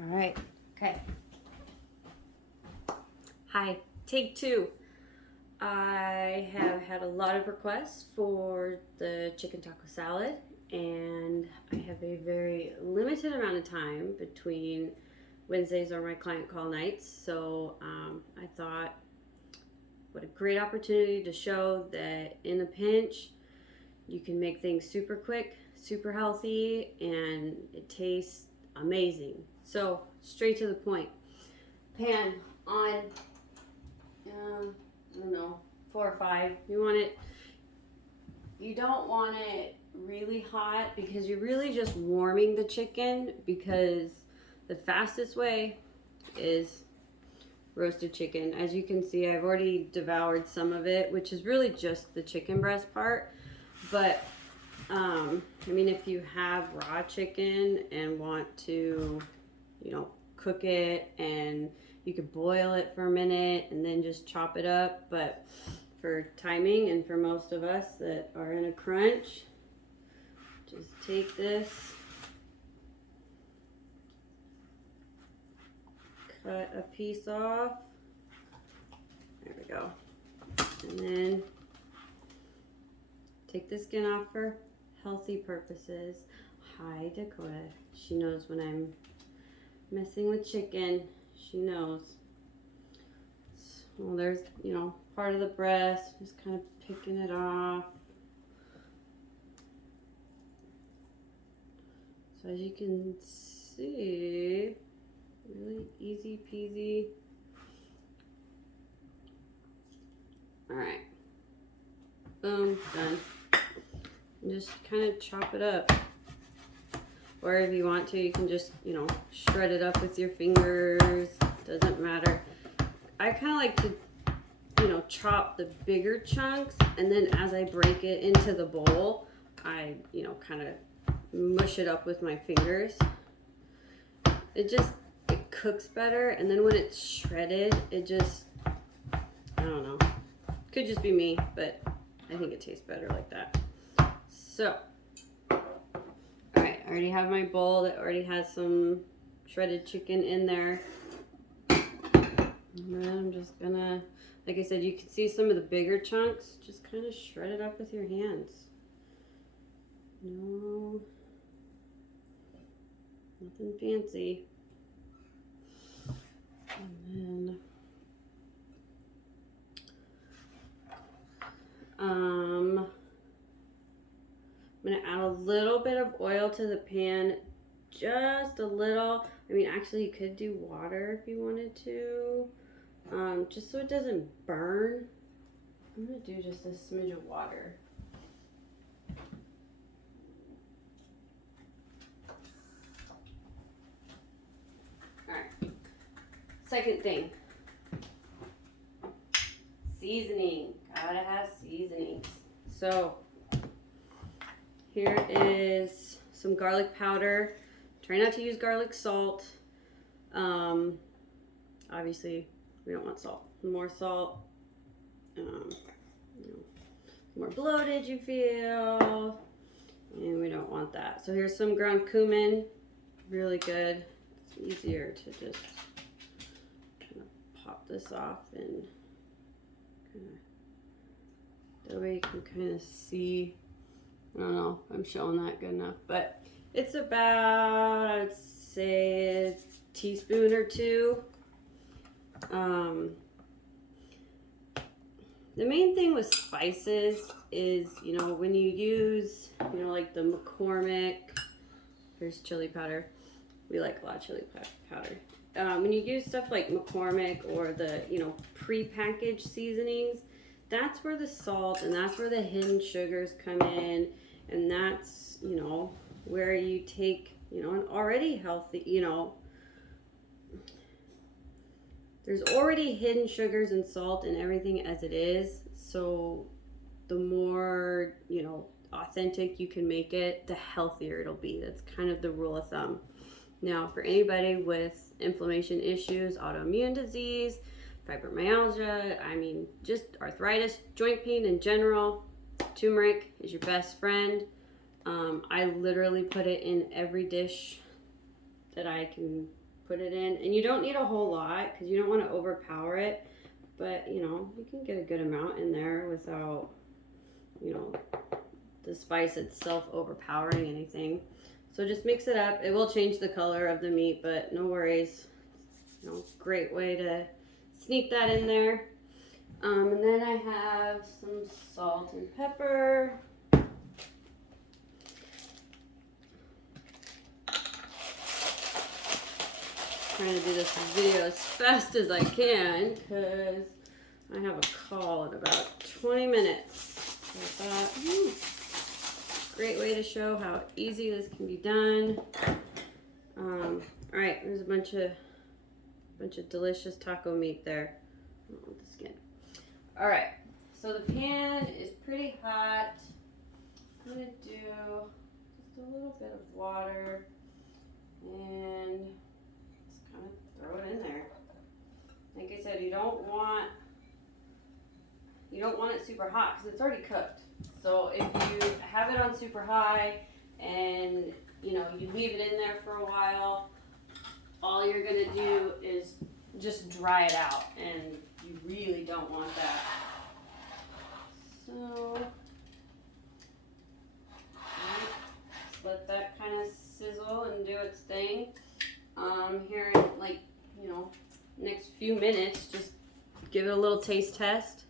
All right. Okay. Hi. Take two. I have had a lot of requests for the chicken taco salad, and I have a very limited amount of time between Wednesdays are my client call nights. So I thought, what a great opportunity to show that in a pinch, you can make things super quick, super healthy, and it tastes amazing. So, straight to the point. Pan on, I don't know, 4 or 5. You don't want it really hot because you're really just warming the chicken, because the fastest way is roasted chicken. As you can see, I've already devoured some of it, which is really just the chicken breast part. But I mean, if you have raw chicken and want to, cook it, and you could boil it for a minute and then just chop it up. But for timing and for most of us that are in a crunch, just take this, cut a piece off. There we go. And then take the skin off for healthy purposes. Hi, Dakota. She knows when I'm messing with chicken. She knows. Well, there's, part of the breast. Just kind of picking it off. So as you can see, really easy peasy. All right. Boom, done. And just kind of chop it up. Or if you want to, you can just, shred it up with your fingers. Doesn't matter. I kind of like to, chop the bigger chunks, and then as I break it into the bowl, I, kind of mush it up with my fingers. It cooks better, and then when it's shredded, it just, I don't know. Could just be me, but I think it tastes better like that. So, I already have my bowl that already has some shredded chicken in there. And then I'm just gonna, like I said, you can see some of the bigger chunks. Just kind of shred it up with your hands. No, nothing fancy. And then, I'm gonna add a little bit of oil to the pan, just a little. I mean, actually you could do water if you wanted to, just so it doesn't burn. I'm gonna do just a smidge of water. All right, second thing, seasoning. Gotta have seasonings. So here is some garlic powder. Try not to use garlic salt. Obviously, we don't want salt. The more salt, the more bloated you feel, and we don't want that. So here's some ground cumin. Really good. It's easier to just kind of pop this off, and that way you can kind of see. I don't know if I'm showing that good enough, but it's about, I would say, a teaspoon or 2. The main thing with spices is, when you use, like the McCormick, here's chili powder. We like a lot of chili powder. When you use stuff like McCormick or the, pre-packaged seasonings, that's where the salt and that's where the hidden sugars come in. And that's, where you take, an already healthy, there's already hidden sugars and salt in everything as it is. So the more, authentic you can make it, the healthier it'll be. That's kind of the rule of thumb. Now, for anybody with inflammation issues, autoimmune disease, fibromyalgia, just arthritis, joint pain in general, turmeric is your best friend. I literally put it in every dish that I can put it in. And you don't need a whole lot because you don't want to overpower it. But, you know, you can get a good amount in there without, you know, the spice itself overpowering anything. So just mix it up. It will change the color of the meat, but no worries. You know, great way to sneak that in there. And then I have some salt and pepper. Trying to do this video as fast as I can because I have a call in about 20 minutes. So I thought, great way to show how easy this can be done. All right, there's a bunch of delicious taco meat there. I don't want the skin. All right, so the pan is pretty hot. I'm gonna do just a little bit of water and just kind of throw it in there. Like I said, you don't want it super hot because it's already cooked. So if you have it on super high and you know you leave it in there for a while, all you're gonna do is just dry it out, and you really don't want that. So let that kind of sizzle and do its thing. Here in like, you know, next few minutes, just give it a little taste test.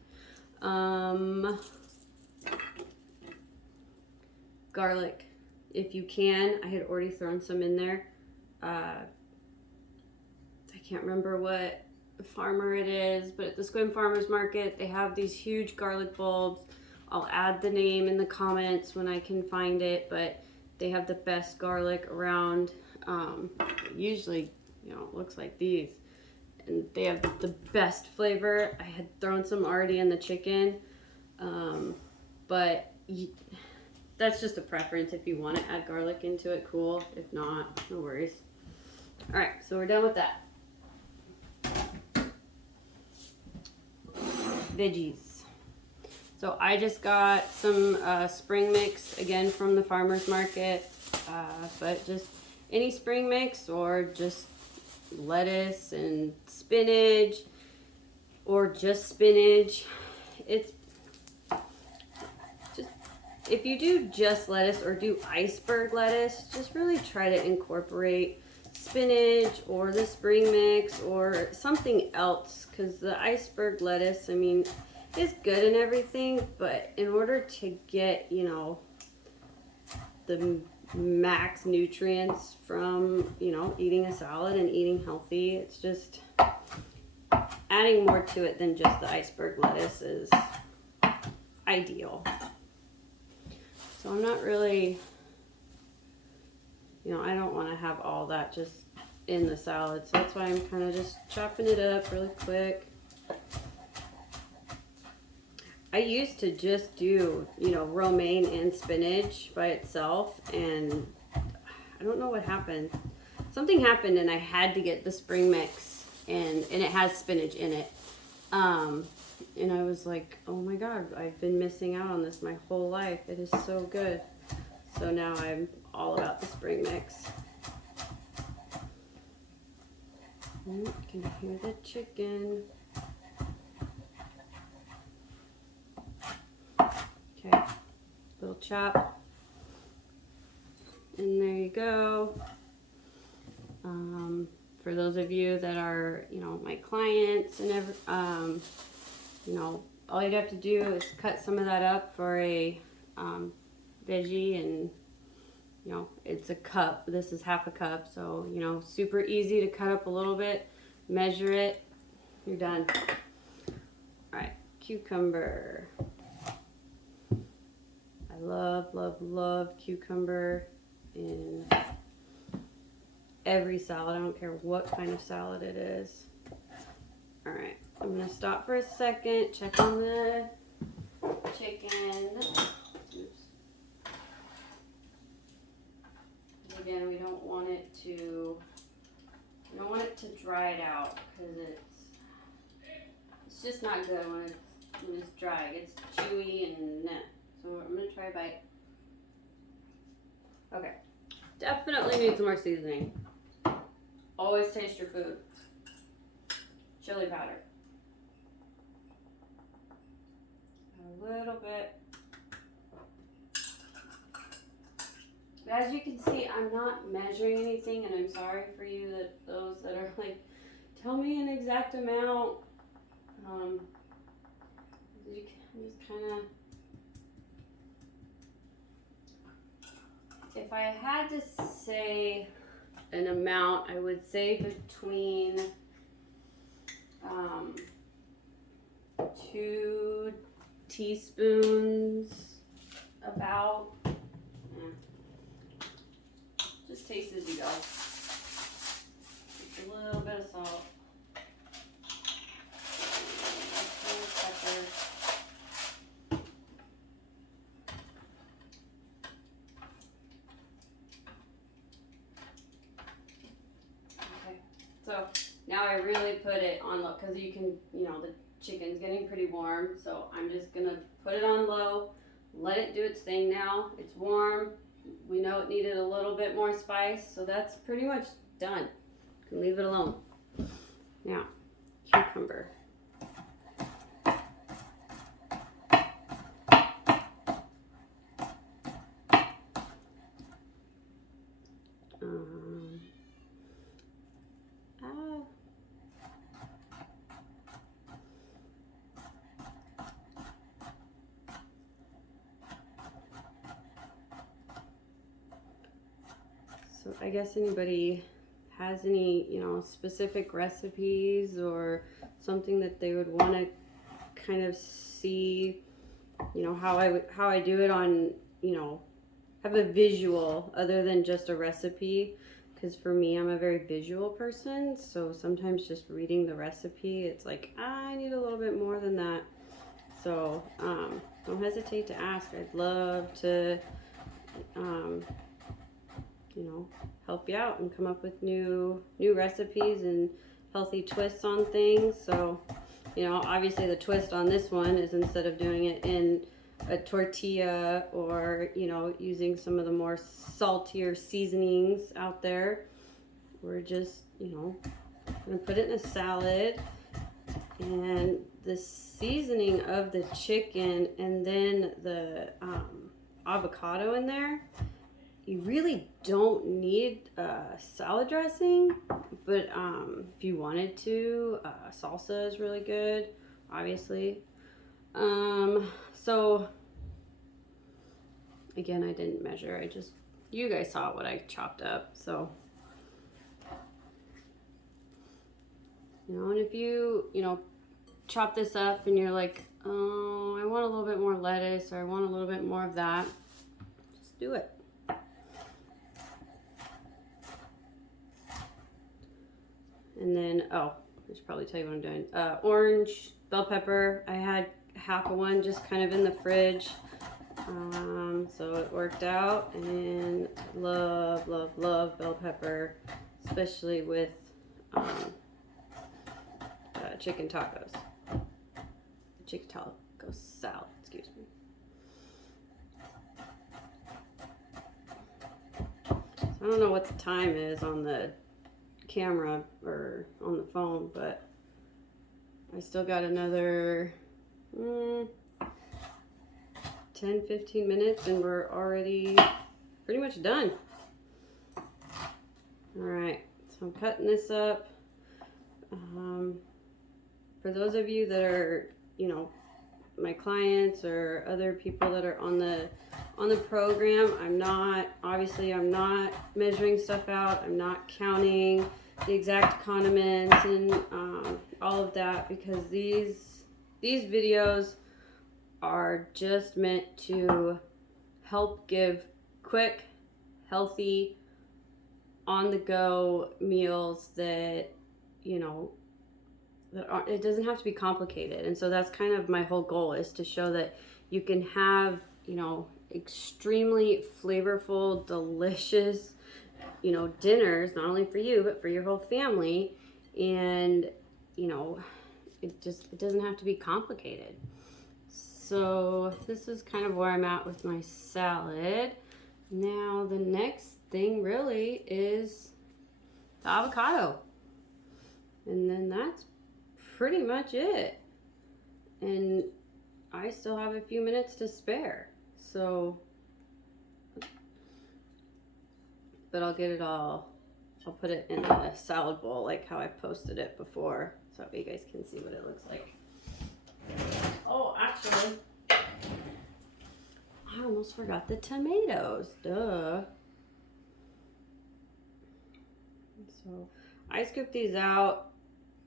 Garlic, if you can. I had already thrown some in there. I can't remember what farmer it is, but at the Squim Farmers Market, they have these huge garlic bulbs. I'll add the name in the comments when I can find it, but they have the best garlic around. Usually, you know, it looks like these. And they have the best flavor. I had thrown some already in the chicken, but that's just a preference. If you want to add garlic into it, cool. If not, no worries. All right, so we're done with that. Veggies. So I just got some spring mix, again from the farmer's market, but just any spring mix or just lettuce and spinach or just spinach. It's just, if you do just lettuce or do iceberg lettuce, just really try to incorporate spinach or the spring mix or something else, because the iceberg lettuce, I mean, is good and everything, but in order to get, you know, the max nutrients from, you know, eating a salad and eating healthy, it's just adding more to it than just the iceberg lettuce is ideal. So I'm not really, you know, I don't want to have all that just in the salad, so that's why I'm kind of just chopping it up really quick. I used to just do, you know, romaine and spinach by itself, and I don't know what happened. Something happened and I had to get the spring mix, and it has spinach in it. And I was like, oh my God, I've been missing out on this my whole life. It is so good. So now I'm all about the spring mix. You can hear the chicken. Okay, little chop, and there you go. For those of you that are, you know, my clients and you know, all you'd have to do is cut some of that up for a veggie, and you know, it's a cup. This is half a cup, so you know, super easy to cut up a little bit, measure it, you're done. All right, cucumber. I love, love, love cucumber in every salad. I don't care what kind of salad it is. All right, I'm gonna stop for a second, check on the chicken. Oops. Again, we don't want it to dry it out, because it's just not good when it's dry. It gets chewy and nah. So I'm gonna try a bite. Okay, definitely need some more seasoning. Always taste your food. Chili powder. A little bit. As you can see, I'm not measuring anything, and I'm sorry for you those that are like, tell me an exact amount. You can just kind of. If I had to say an amount, I would say between 2 teaspoons, about. Just taste as you go. Just a little bit of salt. Pepper. Okay, so now I really put it on low because you can, the chicken's getting pretty warm. So I'm just gonna put it on low, let it do its thing now. It's warm. We know it needed a little bit more spice, so that's pretty much done. You can leave it alone. Now, cucumber. So I guess anybody has any, specific recipes or something that they would want to kind of see, how I do it on, have a visual other than just a recipe. Because for me, I'm a very visual person, so sometimes just reading the recipe, it's like, I need a little bit more than that. So don't hesitate to ask. I'd love to, help you out and come up with new recipes and healthy twists on things. So, obviously the twist on this one is instead of doing it in a tortilla or, using some of the more saltier seasonings out there, we're just, gonna put it in a salad, and the seasoning of the chicken and then the avocado in there. You really don't need salad dressing, but if you wanted to, salsa is really good, obviously. So again, I didn't measure. You guys saw what I chopped up. So, and if you, chop this up and you're like, oh, I want a little bit more lettuce, or I want a little bit more of that, just do it. And then, I should probably tell you what I'm doing. Orange, bell pepper. I had half of one just kind of in the fridge. So it worked out. And love, love, love bell pepper, especially with chicken tacos. Chicken taco salad, excuse me. So I don't know what the time is on the camera or on the phone, but I still got another 10-15 minutes and we're already pretty much done. All right, so I'm cutting this up. For those of you that are, my clients or other people that are on the program, I'm not measuring stuff out. I'm not counting the exact condiments and all of that, because these videos are just meant to help give quick, healthy, on-the-go meals that, it doesn't have to be complicated. And so that's kind of my whole goal, is to show that you can have, extremely flavorful, delicious, dinners, not only for you, but for your whole family. And, it doesn't have to be complicated. So this is kind of where I'm at with my salad. Now the next thing really is the avocado. And then that's pretty much it. And I still have a few minutes to spare. So, but I'll get it all, I'll put it in a salad bowl like how I posted it before, so you guys can see what it looks like. Oh, actually, I almost forgot the tomatoes. Duh. So I scoop these out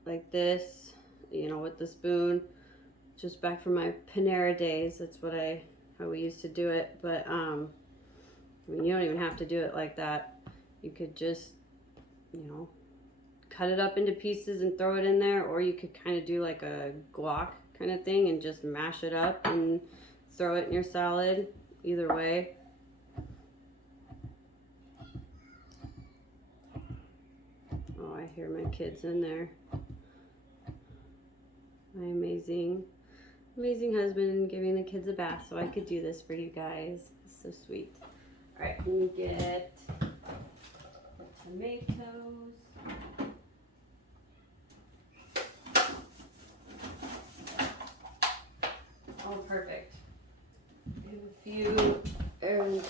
like this, you know, with the spoon. Just back from my Panera days. That's how we used to do it. But I mean, you don't even have to do it like that. You could just, you know, cut it up into pieces and throw it in there, or you could kind of do like a guac kind of thing and just mash it up and throw it in your salad. Either way. Oh, I hear my kids in there. My amazing husband giving the kids a bath so I could do this for you guys. It's so sweet. All right, let me get the tomatoes. Oh, perfect. I have a few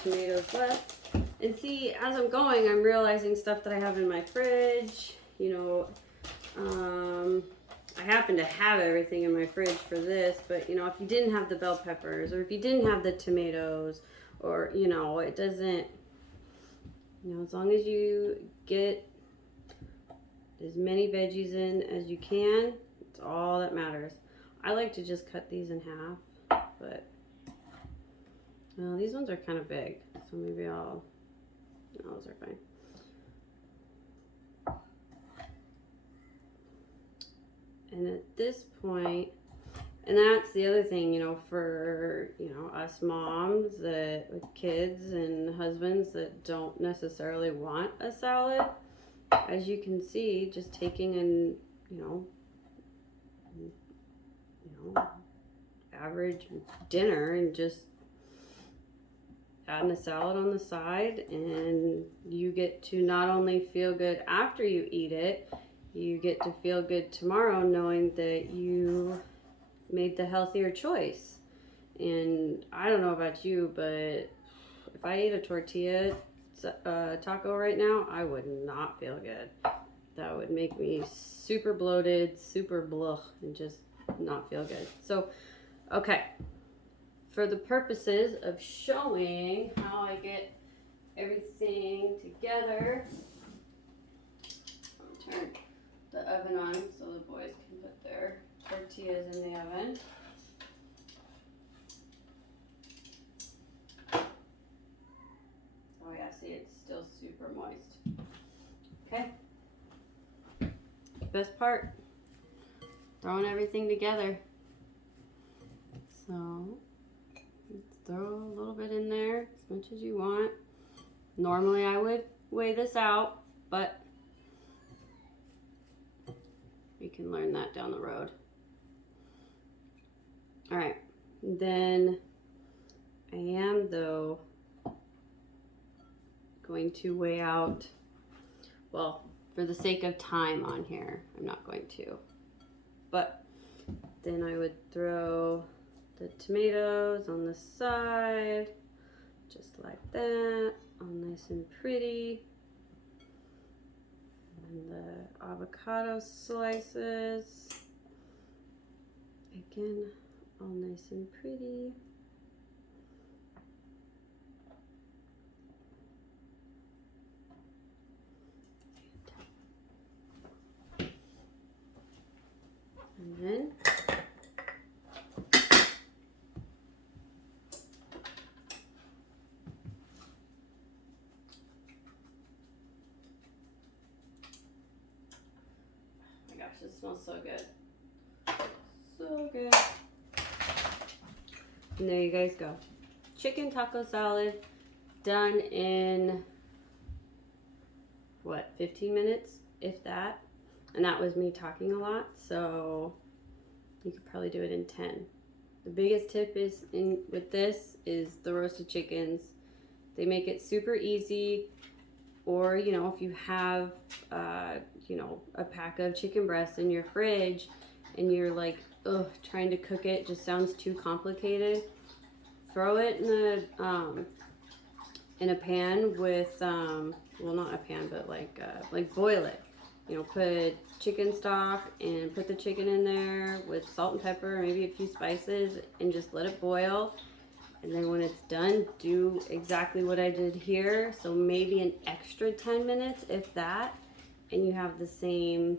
tomatoes left. And see, as I'm going, I'm realizing stuff that I have in my fridge. You know, I happen to have everything in my fridge for this, but you know, if you didn't have the bell peppers, or if you didn't have the tomatoes, or you know, it doesn't, you know, as long as you get as many veggies in as you can, it's all that matters. I like to just cut these in half, but well, these ones are kind of big, so maybe no, those are fine. And at this point, and that's the other thing, you know, for, you know, us moms that with kids and husbands that don't necessarily want a salad, as you can see, just taking an, you know, average dinner and just adding a salad on the side, and you get to not only feel good after you eat it, you get to feel good tomorrow knowing that you made the healthier choice. And I don't know about you, but if I ate a tortilla taco right now, I would not feel good. That would make me super bloated, super blah, and just not feel good. So, okay, for the purposes of showing how I get everything together, I'll turn the oven on so the boys can put their tortillas in the oven. Oh yeah, see, it's still super moist. Okay. Best part, throwing everything together. So let's throw a little bit in there, as much as you want. Normally I would weigh this out, but you can learn that down the road. All right, then I am though going to weigh out, well, for the sake of time on here, I'm not going to, but then I would throw the tomatoes on the side, just like that, all nice and pretty. And the avocado slices, again, all nice and pretty. And then it smells so good. So good. And there you guys go. Chicken taco salad done in, what, 15 minutes, if that. And that was me talking a lot, so you could probably do it in 10. The biggest tip with this is the roasted chickens. They make it super easy. Or, you know, if you have, you know, a pack of chicken breasts in your fridge and you're like, ugh, trying to cook it just sounds too complicated, throw it in a pan with, well, not a pan, but like boil it. You know, put chicken stock and put the chicken in there with salt and pepper, maybe a few spices, and just let it boil. And then when it's done, do exactly what I did here. So maybe an extra 10 minutes, if that, and you have the same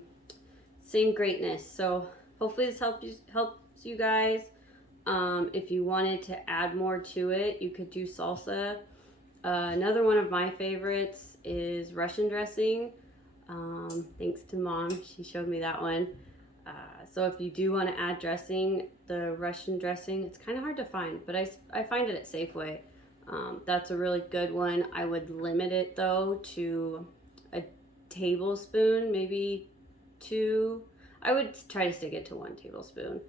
greatness. So hopefully this helps you guys. If you wanted to add more to it, you could do salsa. Another one of my favorites is Russian dressing. Thanks to Mom, she showed me that one. So if you do want to add dressing, the Russian dressing, it's kind of hard to find, but I find it at Safeway. That's a really good one. I would limit it though to a tablespoon, maybe 2. I would try to stick it to 1 tablespoon,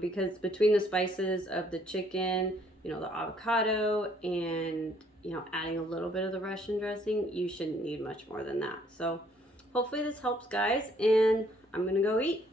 because between the spices of the chicken, you know, the avocado, and, you know, adding a little bit of the Russian dressing, you shouldn't need much more than that. So hopefully this helps, guys, and I'm gonna go eat.